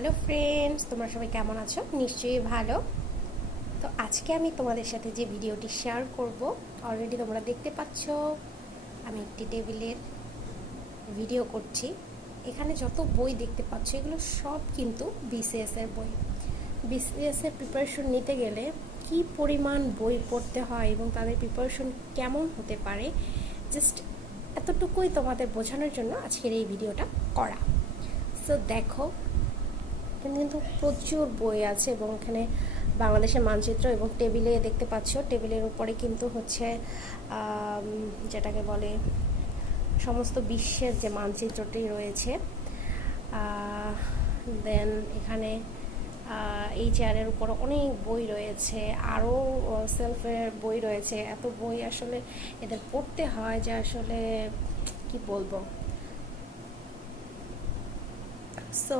Hello friends, তোমরা সবাই কেমন আছো? নিশ্চয়ই ভালো। তো আজকে আমি তোমাদের সাথে যে ভিডিওটি শেয়ার করব, অলরেডি তোমরা দেখতে পাচ্ছ আমি একটি টেবিলের ভিডিও করছি। এখানে যত বই দেখতে পাচ্ছ এগুলো সব কিন্তু বিসিএসের বই। বিসিএসের প্রিপারেশন নিতে গেলে কি পরিমাণ বই পড়তে হয় এবং তাদের প্রিপারেশন কেমন হতে পারে, জাস্ট এতটুকুই তোমাদের বোঝানোর জন্য আজকের এই ভিডিওটা করা। সো দেখো, এখানে কিন্তু প্রচুর বই আছে এবং এখানে বাংলাদেশের মানচিত্র এবং টেবিলে দেখতে পাচ্ছ, টেবিলের উপরে কিন্তু হচ্ছে যেটাকে বলে সমস্ত বিশ্বের যে মানচিত্রটি রয়েছে। দেন এখানে এই চেয়ারের উপর অনেক বই রয়েছে, আরও সেলফের বই রয়েছে। এত বই আসলে এদের পড়তে হয় যে আসলে কি বলবো। সো